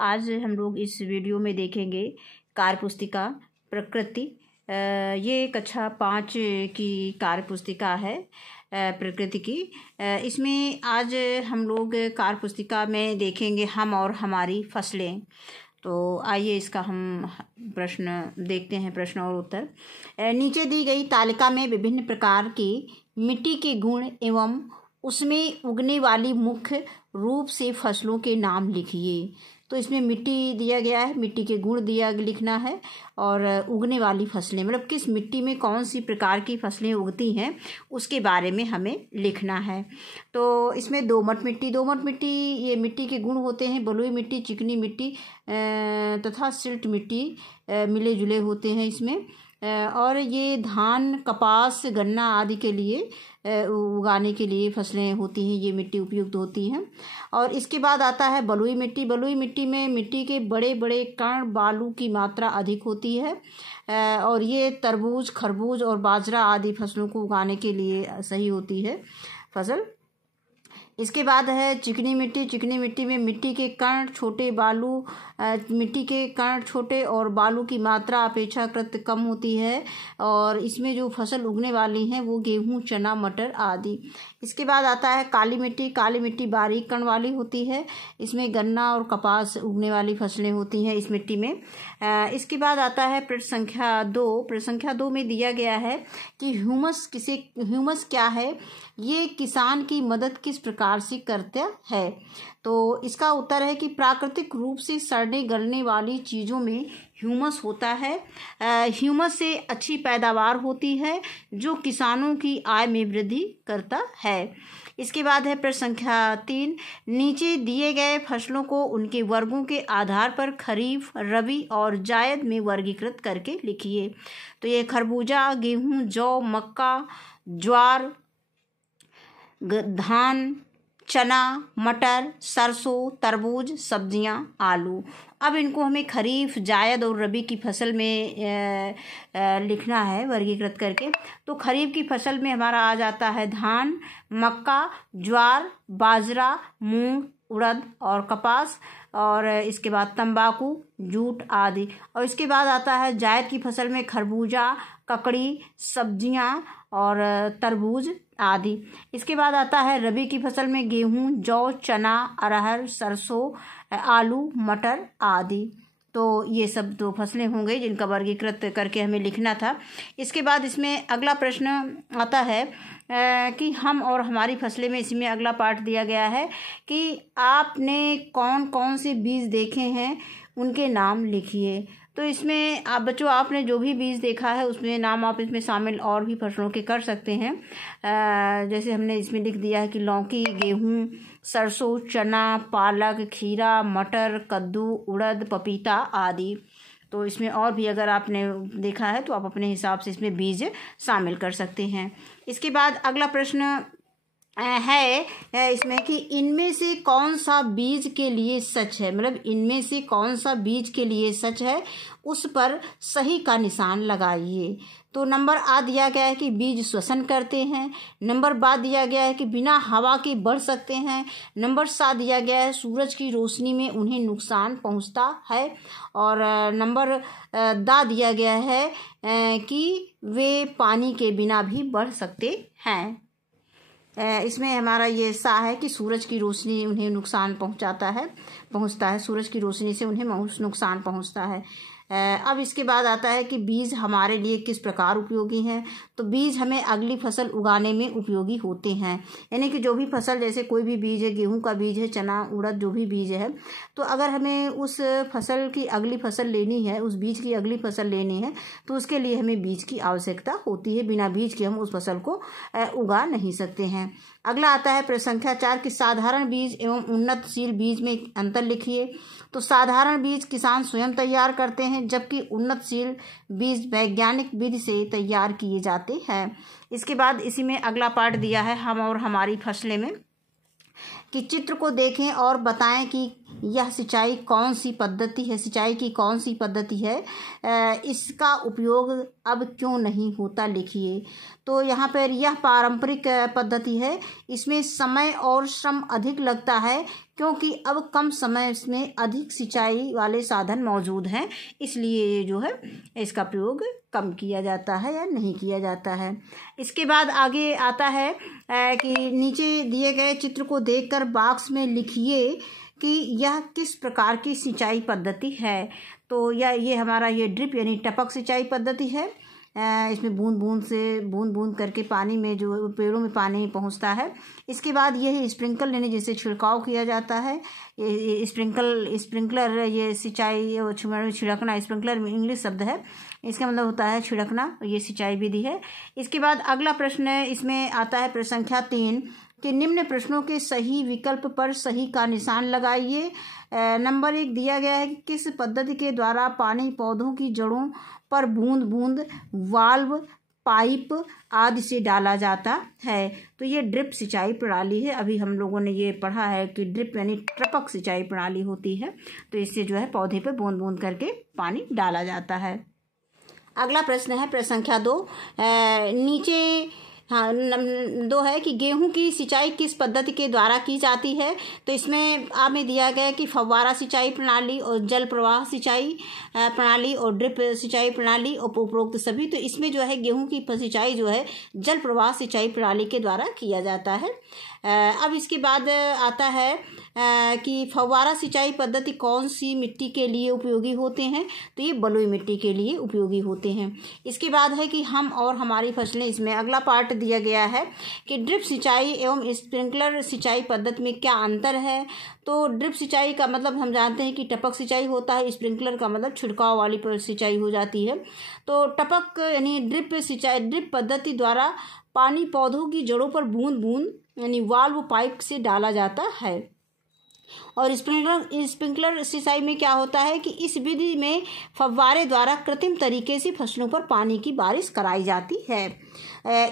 आज हम लोग इस वीडियो में देखेंगे कार्य पुस्तिका प्रकृति। ये कक्षा 5 की कार्य पुस्तिका है प्रकृति की। इसमें आज हम लोग कार्य पुस्तिका में देखेंगे हम और हमारी फसलें। तो आइए इसका हम प्रश्न देखते हैं, प्रश्न और उत्तर। नीचे दी गई तालिका में विभिन्न प्रकार की मिट्टी के गुण एवं उसमें उगने वाली मुख्य रूप से फसलों के नाम लिखिए। तो इसमें मिट्टी दिया गया है, मिट्टी के गुण लिखना है और उगने वाली फसलें मतलब किस मिट्टी में कौन सी प्रकार की फसलें उगती हैं उसके बारे में हमें लिखना है। तो इसमें दोमट मिट्टी ये मिट्टी के गुण होते हैं। बलुई मिट्टी, चिकनी मिट्टी तथा सिल्ट मिट्टी मिले जुले होते हैं इसमें। और ये धान, कपास, गन्ना आदि के लिए उगाने के लिए फसलें होती हैं, ये मिट्टी उपयुक्त होती हैं। और इसके बाद आता है बलुई मिट्टी। बलुई मिट्टी में मिट्टी के बड़े बड़े कण, बालू की मात्रा अधिक होती है और ये तरबूज, खरबूज और बाजरा आदि फसलों को उगाने के लिए सही होती है फसल। इसके बाद है चिकनी मिट्टी। चिकनी मिट्टी में मिट्टी के कण छोटे, मिट्टी के कण छोटे और बालू की मात्रा अपेक्षाकृत कम होती है और इसमें जो फसल उगने वाली हैं वो गेहूं, चना, मटर आदि। इसके बाद आता है काली मिट्टी। काली मिट्टी बारीक कण वाली होती है। इसमें गन्ना और कपास उगने वाली फसलें होती हैं इस मिट्टी में। इसके बाद आता है प्रश्न संख्या 2। प्रश्न संख्या 2 में दिया गया है कि ह्यूमस क्या है, ये किसान की मदद किस प्रकार से करता है। तो इसका उत्तर है कि प्राकृतिक रूप से सड़ने गलने वाली चीज़ों में ह्यूमस होता है। ह्यूमस से अच्छी पैदावार होती है जो किसानों की आय में वृद्धि करता है। इसके बाद है प्रश्न संख्या 3। नीचे दिए गए फसलों को उनके वर्गों के आधार पर खरीफ, रबी और जायद में वर्गीकृत करके लिखिए। तो ये खरबूजा, गेहूं, जौ, मक्का, ज्वार, धान, चना, मटर, सरसों, तरबूज, सब्जियां, आलू। अब इनको हमें खरीफ, जायद और रबी की फसल में लिखना है वर्गीकृत करके। तो खरीफ की फसल में हमारा आ जाता है धान, मक्का, ज्वार, बाजरा, मूंग, उड़द और कपास और इसके बाद तंबाकू, जूट आदि। और इसके बाद आता है जायद की फसल में खरबूजा, ककड़ी, सब्जियां और तरबूज आदि। इसके बाद आता है रबी की फसल में गेहूं, जौ, चना, अरहर, सरसों, आलू, मटर आदि। तो ये सब तो फसलें होंगी जिनका वर्गीकृत करके हमें लिखना था। इसके बाद इसमें अगला प्रश्न आता है कि हम और हमारी फसलें में इसमें अगला पार्ट दिया गया है कि आपने कौन कौन से बीज देखे हैं उनके नाम लिखिए। तो इसमें आप बच्चों, आपने जो भी बीज देखा है उसमें नाम आप इसमें शामिल और भी फसलों के कर सकते हैं। जैसे हमने इसमें लिख दिया है कि लौकी, गेहूं, सरसों, चना, पालक, खीरा, मटर, कद्दू, उड़द, पपीता आदि। तो इसमें और भी अगर आपने देखा है तो आप अपने हिसाब से इसमें बीज शामिल कर सकते हैं। इसके बाद अगला प्रश्न है इसमें कि इनमें से कौन सा बीज के लिए सच है, मतलब इनमें से कौन सा बीज के लिए सच है उस पर सही का निशान लगाइए। तो नंबर आ दिया गया है कि बीज श्वसन करते हैं। नंबर बा दिया गया है कि बिना हवा के बढ़ सकते हैं। नंबर 7 दिया गया है सूरज की रोशनी में उन्हें नुकसान पहुंचता है। और नंबर दा दिया गया है कि वे पानी के बिना भी बढ़ सकते हैं। इसमें हमारा ये सा है कि सूरज की रोशनी उन्हें नुकसान पहुंचता है। सूरज की रोशनी से उन्हें नुकसान पहुंचता है। अब इसके बाद आता है कि बीज हमारे लिए किस प्रकार उपयोगी हैं। तो बीज हमें अगली फसल उगाने में उपयोगी होते हैं। यानी कि जो भी फसल, जैसे कोई भी बीज है, गेहूं का बीज है, चना, उड़द, जो भी बीज है, तो अगर हमें उस फसल की अगली फसल लेनी है, उस बीज की अगली फसल लेनी है तो उसके लिए हमें बीज की आवश्यकता होती है। बिना बीज के हम उस फसल को उगा नहीं सकते हैं। अगला आता है प्रश्न संख्या 4 कि साधारण बीज एवं उन्नतशील बीज में अंतर लिखिए। तो साधारण बीज किसान स्वयं तैयार करते हैं जबकि उन्नतशील बीज वैज्ञानिक विधि से तैयार किए जाते हैं। इसके बाद इसी में अगला पार्ट दिया है हम और हमारी फसलें में कि चित्र को देखें और बताएं कि यह सिंचाई कौन सी पद्धति है, सिंचाई की कौन सी पद्धति है, इसका उपयोग अब क्यों नहीं होता, लिखिए। तो यहाँ पर यह पारंपरिक पद्धति है, इसमें समय और श्रम अधिक लगता है क्योंकि अब कम समय में अधिक सिंचाई वाले साधन मौजूद हैं, इसलिए जो है इसका प्रयोग कम किया जाता है या नहीं किया जाता है। इसके बाद आगे आता है कि नीचे दिए गए चित्र को देखकर बॉक्स में लिखिए कि यह किस प्रकार की सिंचाई पद्धति है। तो ये हमारा ये ड्रिप यानी टपक सिंचाई पद्धति है। इसमें बूंद बूंद करके पानी में जो पेड़ों में पानी पहुंचता है। इसके बाद यह स्प्रिंकल यानी जिससे छिड़काव किया जाता है, ये स्प्रिंकलर ये सिंचाई छिड़कना, स्प्रिंकलर में इंग्लिश शब्द है, इसका मतलब होता है छिड़कना, ये सिंचाई विधि है। इसके बाद अगला प्रश्न इसमें आता है प्रश्न संख्या 3 कि निम्न प्रश्नों के सही विकल्प पर सही का निशान लगाइए। नंबर 1 दिया गया है कि किस पद्धति के द्वारा पानी पौधों की जड़ों पर बूंद बूंद वाल्व, पाइप आदि से डाला जाता है। तो ये ड्रिप सिंचाई प्रणाली है। अभी हम लोगों ने ये पढ़ा है कि ड्रिप यानी टपक सिंचाई प्रणाली होती है, तो इससे जो है पौधे पे बूंद बूंद करके पानी डाला जाता है। अगला प्रश्न है प्रश्न संख्या 2, नीचे 2 है कि गेहूं की सिंचाई किस पद्धति के द्वारा की जाती है। तो इसमें में दिया गया है कि फव्वारा सिंचाई प्रणाली और जल प्रवाह सिंचाई प्रणाली और ड्रिप सिंचाई प्रणाली और उपरोक्त सभी। तो इसमें जो है गेहूं की सिंचाई जो है जल प्रवाह सिंचाई प्रणाली के द्वारा किया जाता है। अब इसके बाद आता है कि फव्वारा सिंचाई पद्धति कौन सी मिट्टी के लिए उपयोगी होते हैं। तो ये बलुई मिट्टी के लिए उपयोगी होते हैं। इसके बाद है कि हम और हमारी फसलें, इसमें अगला पार्ट दिया गया है कि ड्रिप सिंचाई एवं स्प्रिंकलर सिंचाई पद्धति में क्या अंतर है। तो ड्रिप सिंचाई का मतलब हम जानते हैं कि टपक सिंचाई होता है, स्प्रिंकलर का मतलब छिड़काव वाली सिंचाई हो जाती है। तो टपक यानी ड्रिप सिंचाई, ड्रिप पद्धति द्वारा पानी पौधों की जड़ों पर बूंद बूंद यानी वाल्व पाइप से डाला जाता है। और स्प्रिंकलर सिंचाई में क्या होता है कि इस विधि में फव्वारे द्वारा कृत्रिम तरीके से फसलों पर पानी की बारिश कराई जाती है।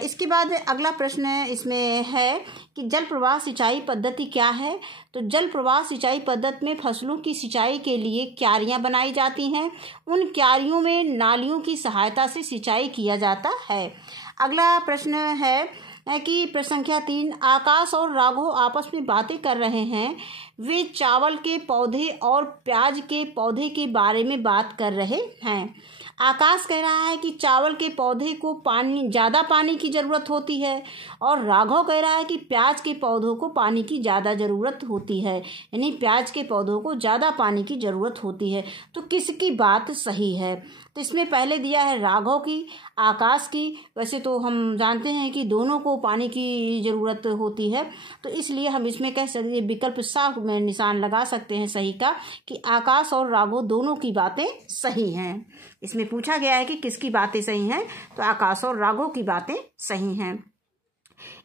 इसके बाद अगला प्रश्न इसमें है कि जल प्रवाह सिंचाई पद्धति क्या है। तो जल प्रवाह सिंचाई पद्धति में फसलों की सिंचाई के लिए क्यारियां बनाई जाती हैं, उन क्यारियों में नालियों की सहायता से सिंचाई किया जाता है। अगला प्रश्न है कि प्रश्न संख्या 3, आकाश और राघव आपस में बातें कर रहे हैं, वे चावल के पौधे और प्याज के पौधे के बारे में बात कर रहे हैं। आकाश कह रहा है कि चावल के पौधे को ज़्यादा पानी की ज़रूरत होती है और राघव कह रहा है कि प्याज के पौधों को पानी की ज़्यादा ज़रूरत होती है, यानी प्याज के पौधों को ज़्यादा पानी की ज़रूरत होती है। तो किसकी बात सही है। तो इसमें पहले दिया है राघव की, आकाश की। वैसे तो हम जानते हैं कि दोनों को पानी की ज़रूरत होती है, तो इसलिए हम इसमें कह सकते विकल्प साफ में निशान लगा सकते हैं सही का कि आकाश और राघव दोनों की बातें सही हैं। इसमें पूछा गया है कि किसकी बातें सही हैं, तो आकाश और राघव की बातें सही हैं।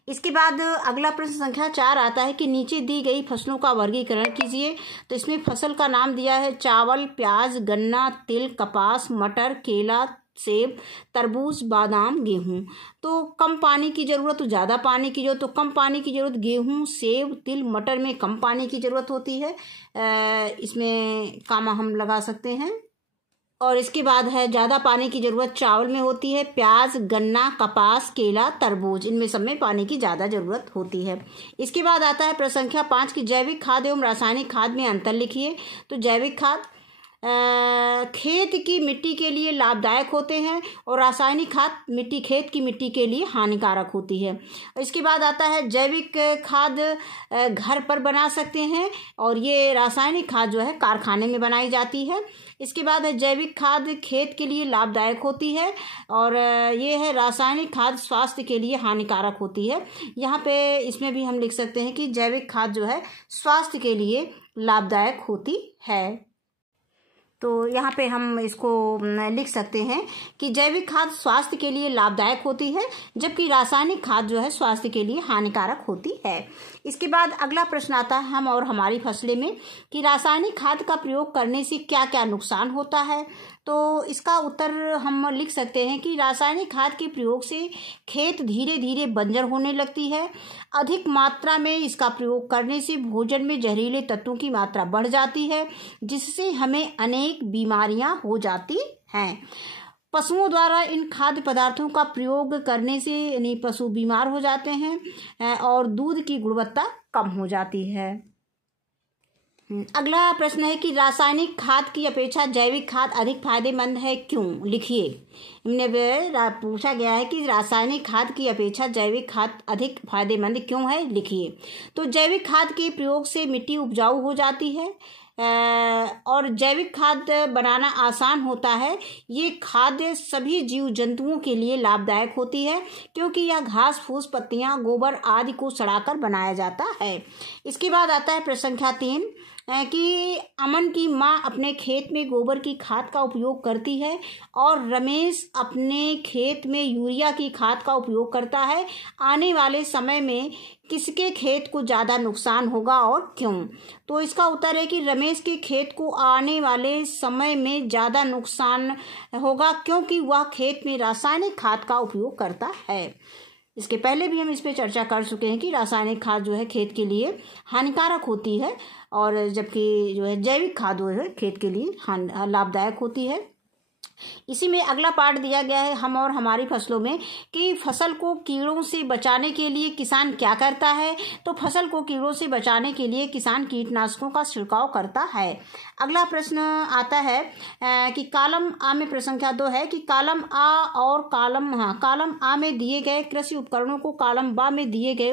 इसके बाद अगला प्रश्न संख्या 4 आता है कि नीचे दी गई फसलों का वर्गीकरण कीजिए। तो इसमें फसल का नाम दिया है चावल, प्याज, गन्ना, तिल, कपास, मटर, केला, सेब, तरबूज, बादाम, गेहूं। तो कम पानी की ज़रूरत, तो ज़्यादा पानी की ज़रूरत, तो कम पानी की ज़रूरत गेहूं, सेब, तिल, मटर में कम पानी की ज़रूरत होती है। इसमें कामा हम लगा सकते हैं। और इसके बाद है ज़्यादा पानी की ज़रूरत चावल में होती है, प्याज, गन्ना, कपास, केला, तरबूज, इनमें सब में पानी की ज़्यादा ज़रूरत होती है। इसके बाद आता है प्रश्न संख्या 5 की जैविक खाद एवं रासायनिक खाद में अंतर लिखिए। तो जैविक खाद खेत की मिट्टी के लिए लाभदायक होते हैं और रासायनिक खाद खेत की मिट्टी के लिए हानिकारक होती है। इसके बाद आता है जैविक खाद घर पर बना सकते हैं और ये रासायनिक खाद जो है कारखाने में बनाई जाती है। इसके बाद है जैविक खाद खेत के लिए लाभदायक होती है और ये है रासायनिक खाद स्वास्थ्य के लिए हानिकारक होती है। यहाँ पे इसमें भी हम लिख सकते हैं कि जैविक खाद जो है स्वास्थ्य के लिए लाभदायक होती है। तो यहाँ पे हम इसको लिख सकते हैं कि जैविक खाद स्वास्थ्य के लिए लाभदायक होती है, जबकि रासायनिक खाद जो है स्वास्थ्य के लिए हानिकारक होती है। इसके बाद अगला प्रश्न आता है हम और हमारी फसलें में कि रासायनिक खाद का प्रयोग करने से क्या क्या नुकसान होता है। तो इसका उत्तर हम लिख सकते हैं कि रासायनिक खाद के प्रयोग से खेत धीरे धीरे बंजर होने लगती है। अधिक मात्रा में इसका प्रयोग करने से भोजन में जहरीले तत्वों की मात्रा बढ़ जाती है, जिससे हमें अनेक बीमारियां हो जाती हैं। पशुओं द्वारा इन खाद्य पदार्थों का प्रयोग करने से यानी पशु बीमार हो जाते हैं और दूध की गुणवत्ता कम हो जाती है। अगला प्रश्न है कि रासायनिक खाद की अपेक्षा जैविक खाद अधिक फायदेमंद है, क्यों? लिखिए। हमने पूछा गया है कि रासायनिक खाद की अपेक्षा जैविक खाद अधिक फायदेमंद क्यों है, लिखिए। तो जैविक खाद के प्रयोग से मिट्टी उपजाऊ हो जाती है और जैविक खाद बनाना आसान होता है। ये खाद्य सभी जीव जंतुओं के लिए लाभदायक होती है, क्योंकि यह घास फूस, पत्तियां, गोबर आदि को सड़ाकर बनाया जाता है। इसके बाद आता है प्रश्न संख्या 3 कि अमन की माँ अपने खेत में गोबर की खाद का उपयोग करती है और रमेश अपने खेत में यूरिया की खाद का उपयोग करता है। आने वाले समय में किसके खेत को ज़्यादा नुकसान होगा और क्यों? तो इसका उत्तर है कि रमेश के खेत को आने वाले समय में ज़्यादा नुकसान होगा, क्योंकि वह खेत में रासायनिक खाद का उपयोग करता है। इसके पहले भी हम इस पे चर्चा कर चुके हैं कि रासायनिक खाद जो है खेत के लिए हानिकारक होती है और जबकि जो है जैविक खाद जो है खेत के लिए लाभदायक होती है। इसी में अगला पार्ट दिया गया है हम और हमारी फसलों में कि फसल को कीड़ों से बचाने के लिए किसान क्या करता है। तो फसल को कीड़ों से बचाने के लिए किसान कीटनाशकों का छिड़काव करता है। अगला प्रश्न आता है कि कॉलम आ में प्रश्न संख्या 2 है कि कॉलम आ और कॉलम आ में दिए गए कृषि उपकरणों को कॉलम बा में दिए गए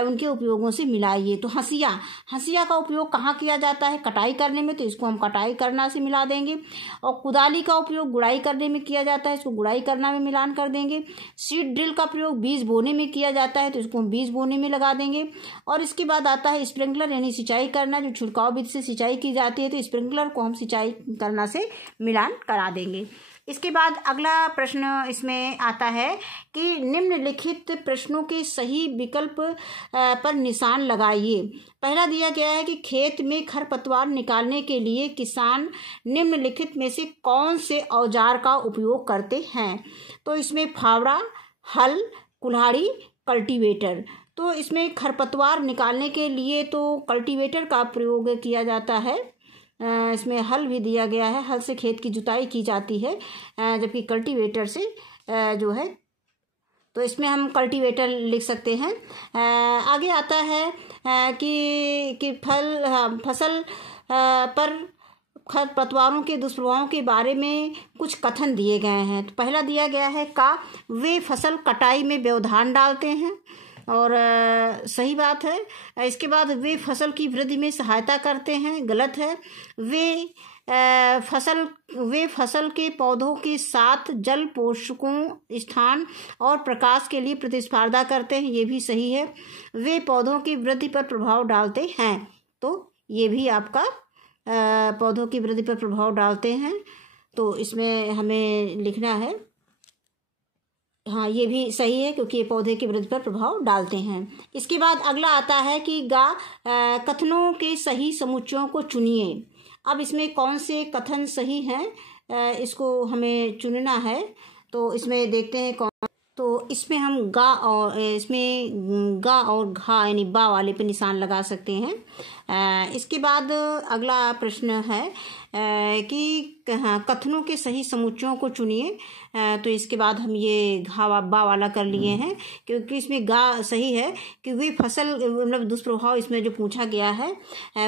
उनके उपयोगों से मिलाइए। तो हंसिया का उपयोग कहाँ किया जाता है? कटाई करने में, तो इसको हम कटाई करना से मिला देंगे। और कुदाली का उपयोग गुड़ाई करने में किया जाता है, इसको गुड़ाई करना में मिलान कर देंगे। सीड ड्रिल का प्रयोग बीज बोने में किया जाता है, तो इसको हम बीज बोने में लगा देंगे। और इसके बाद आता है स्प्रिंकलर यानी सिंचाई करना, जो छिड़काव विधि से सिंचाई की जाती है, तो स्प्रिंकलर को हम सिंचाई करना से मिलान करा देंगे। इसके बाद अगला प्रश्न इसमें आता है कि निम्नलिखित प्रश्नों के सही विकल्प पर निशान लगाइए। पहला दिया गया है कि खेत में खरपतवार निकालने के लिए किसान निम्नलिखित में से कौन से औजार का उपयोग करते हैं। तो इसमें फावड़ा, हल, कुल्हाड़ी, कल्टीवेटर। तो इसमें खरपतवार निकालने के लिए तो कल्टीवेटर का प्रयोग किया जाता है। इसमें हल भी दिया गया है, हल से खेत की जुताई की जाती है, जबकि कल्टीवेटर से जो है, तो इसमें हम कल्टीवेटर लिख सकते हैं। आगे आता है कि फसल पर खरपतवारों के दुष्प्रभावों के बारे में कुछ कथन दिए गए हैं। तो पहला दिया गया है वे फसल कटाई में व्यवधान डालते हैं, और सही बात है। इसके बाद वे फसल की वृद्धि में सहायता करते हैं, गलत है। वे फसल के पौधों के साथ जल, पोषकों, स्थान और प्रकाश के लिए प्रतिस्पर्धा करते हैं, ये भी सही है। वे पौधों की वृद्धि पर प्रभाव डालते हैं, तो ये भी आपका पौधों की वृद्धि पर प्रभाव डालते हैं, तो इसमें हमें लिखना है हाँ, ये भी सही है, क्योंकि ये पौधे की वृद्धि पर प्रभाव डालते हैं। इसके बाद अगला आता है कि कथनों के सही समुच्चयों को चुनिए। अब इसमें कौन से कथन सही हैं, इसको हमें चुनना है। तो इसमें देखते हैं कौन। तो इसमें हम गा और घा यानी बा वाले पे निशान लगा सकते हैं। इसके बाद अगला प्रश्न है कि कथनों के सही समुच्चयों को चुनिए। तो इसके बाद हम ये घा बा वाला कर लिए हैं, क्योंकि इसमें गा सही है कि वे फसल मतलब दुष्प्रभाव इसमें जो पूछा गया है,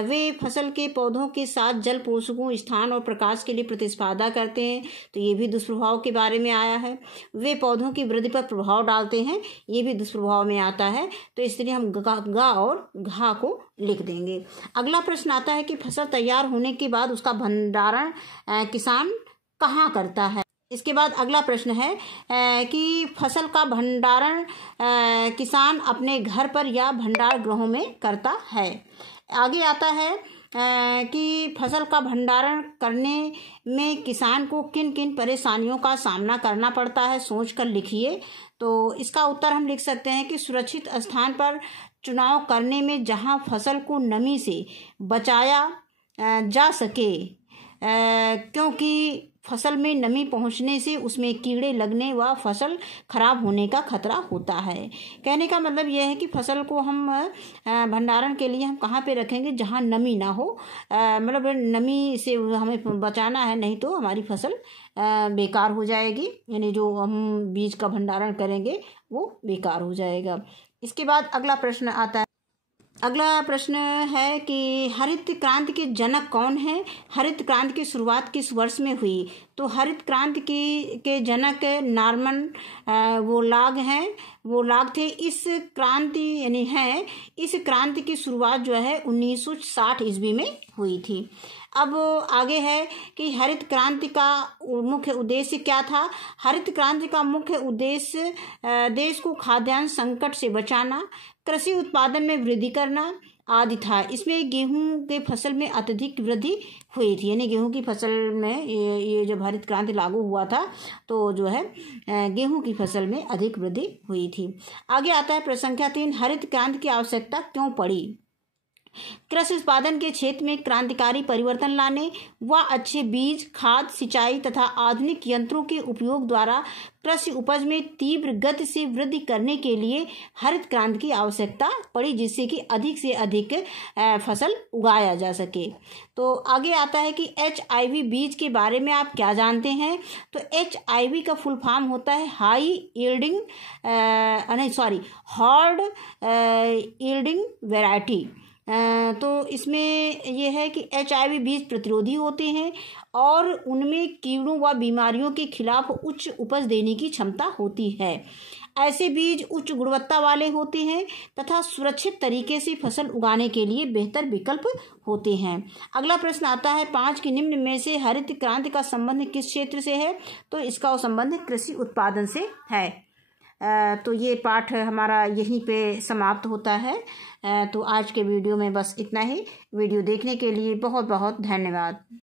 वे फसल के पौधों के साथ जल, पोषकों, स्थान और प्रकाश के लिए प्रतिस्पर्धा करते हैं, तो ये भी दुष्प्रभाव के बारे में आया है। वे पौधों की वृद्धि पर प्रभाव डालते हैं, ये भी दुष्प्रभाव में आता है, तो इसलिए हम गा और घा को लिख देंगे। अगला प्रश्न आता है कि फसल तैयार होने के बाद उसका भंडारण किसान कहाँ करता है। इसके बाद अगला प्रश्न है कि फसल का भंडारण किसान अपने घर पर या भंडार गृहों में करता है। आगे आता है कि फसल का भंडारण करने में किसान को किन किन परेशानियों का सामना करना पड़ता है, सोच कर लिखिए। तो इसका उत्तर हम लिख सकते हैं कि सुरक्षित स्थान पर चुनाव करने में जहां फसल को नमी से बचाया जा सके, क्योंकि फसल में नमी पहुंचने से उसमें कीड़े लगने व फसल खराब होने का खतरा होता है। कहने का मतलब यह है कि फसल को हम भंडारण के लिए हम कहाँ पे रखेंगे, जहाँ नमी ना हो, मतलब नमी से हमें बचाना है, नहीं तो हमारी फसल बेकार हो जाएगी, यानी जो हम बीज का भंडारण करेंगे वो बेकार हो जाएगा। इसके बाद अगला प्रश्न आता है। अगला प्रश्न है कि हरित क्रांति के जनक कौन है, हरित क्रांति की शुरुआत किस वर्ष में हुई। तो हरित क्रांति के जनक नॉर्मन बोरलॉग हैं, बोरलॉग थे। इस क्रांति की शुरुआत जो है 1960 ईस्वी में हुई थी। अब आगे है कि हरित क्रांति का मुख्य उद्देश्य क्या था। हरित क्रांति का मुख्य उद्देश्य देश को खाद्यान्न संकट से बचाना, कृषि उत्पादन में वृद्धि करना आदि था। इसमें गेहूं के फसल में अत्यधिक वृद्धि हुई थी, यानी गेहूं की फसल में ये जब हरित क्रांति लागू हुआ था तो जो है गेहूं की फसल में अधिक वृद्धि हुई थी। आगे आता है प्रश्न संख्या 3, हरित क्रांति की आवश्यकता क्यों पड़ी। कृषि उत्पादन के क्षेत्र में क्रांतिकारी परिवर्तन लाने व अच्छे बीज, खाद, सिंचाई तथा आधुनिक यंत्रों के उपयोग द्वारा कृषि उपज में तीव्र गति से वृद्धि करने के लिए हरित क्रांति की आवश्यकता पड़ी, जिससे कि अधिक से अधिक फसल उगाया जा सके। तो आगे आता है कि HIV बीज के बारे में आप क्या जानते हैं। तो HIV का फुल फॉर्म होता है high yielding hard yielding variety. तो इसमें यह है कि HIV बीज प्रतिरोधी होते हैं और उनमें कीड़ों व बीमारियों के खिलाफ उच्च उपज देने की क्षमता होती है। ऐसे बीज उच्च गुणवत्ता वाले होते हैं तथा सुरक्षित तरीके से फसल उगाने के लिए बेहतर विकल्प होते हैं। अगला प्रश्न आता है 5 के निम्न में से हरित क्रांति का संबंध किस क्षेत्र से है। तो इसका संबंध कृषि उत्पादन से है। तो ये पाठ हमारा यहीं पे समाप्त होता है। तो आज के वीडियो में बस इतना ही। वीडियो देखने के लिए बहुत बहुत धन्यवाद।